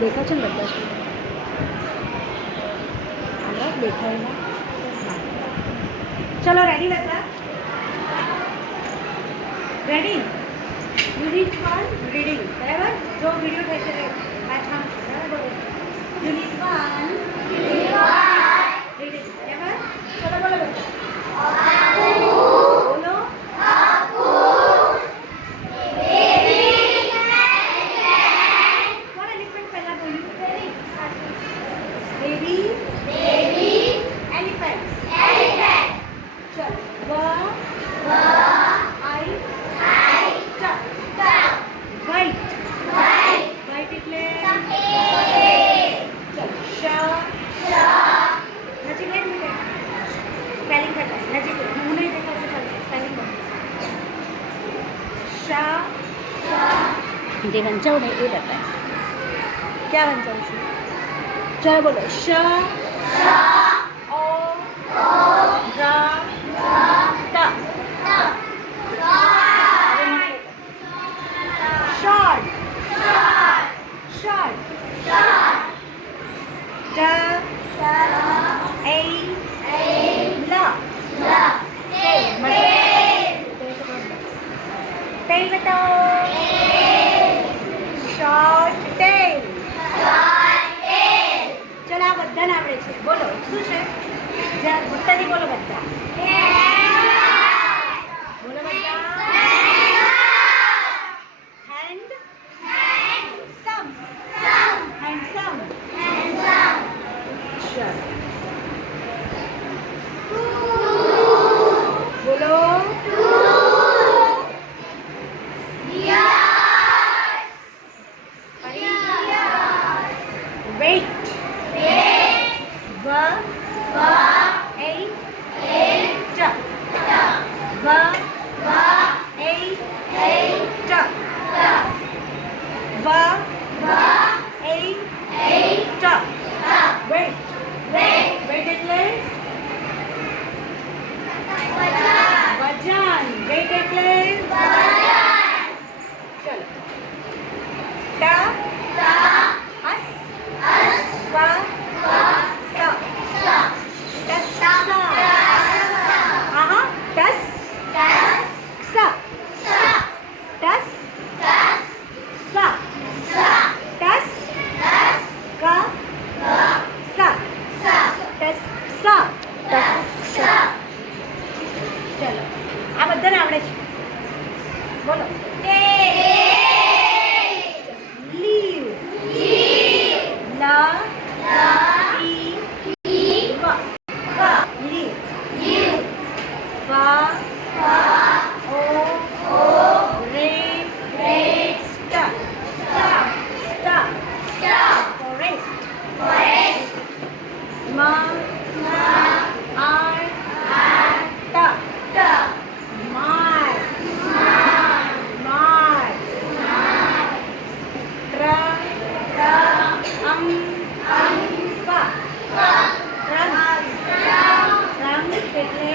देखा છે ને બધા છે દેખાય ના ચલો રેડી બધા રેડી યુનિટ 1 રીડિંગ બરાબર જો વિડિયો થાય છે પાછા બરાબર યુનિટ 1 રીડિંગ બરાબર ચલો બોલો બધા બોલો baby elephant चल white એટલે ચલ નજીક લે સ્પેલિંગ કરતા નજીક હું નહીં દેખા તો ચાલશે સ્પેલિંગ કર જે વંચાવું ને એ બતાય ક્યાં વંચાવું છું चलो बोलो श ओ र त शॉर्ट शॉर्ट ड ए ल टेल बताओ शॉर्ट टेल चलो आ बधाने आवडे छे बोलो શું છે જરા મોટાથી બોલો બધા બોલો બધા handsome चलो बोलो wait wait એટલે વજન wait એટલે ચલો ટ અસ પ चलो आ बधाने आवडे छे बोलो लीव ल ई व लीव फ ओ रे स्ट फॉरेस्ट स्म आर ट स्मार्ट ट्र प ट्रम्प એટલે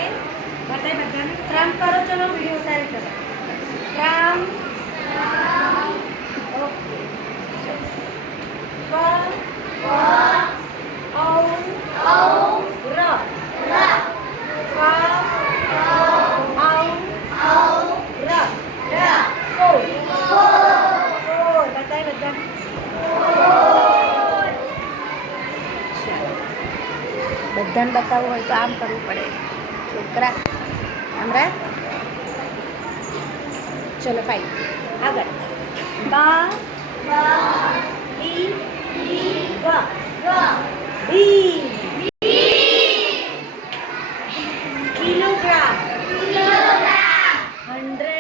બધાય બધાને ટ્રમ્પ કરો ચલો વિડિયો ઉતારી કરો ટ્રમ્પ ઓકે ફ ઓ ર ફ बताए बता बधाने बतावવું હોય તો આમ કરવું પડે છોકરા हमरा चलो फाइन આગળ બા ઈ ગ બી કિલોગ્રામ 100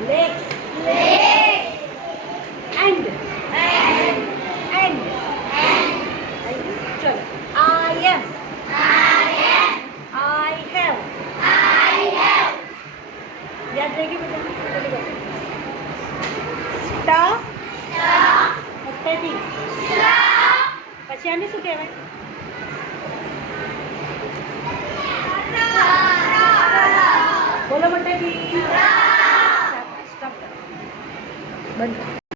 legs and चलो I am I have याद रहेगी बेटा મોટેથી પછી આને શું કહેવાય? બોલો મોટેથી. સ્ટોપ કરો. બંધ.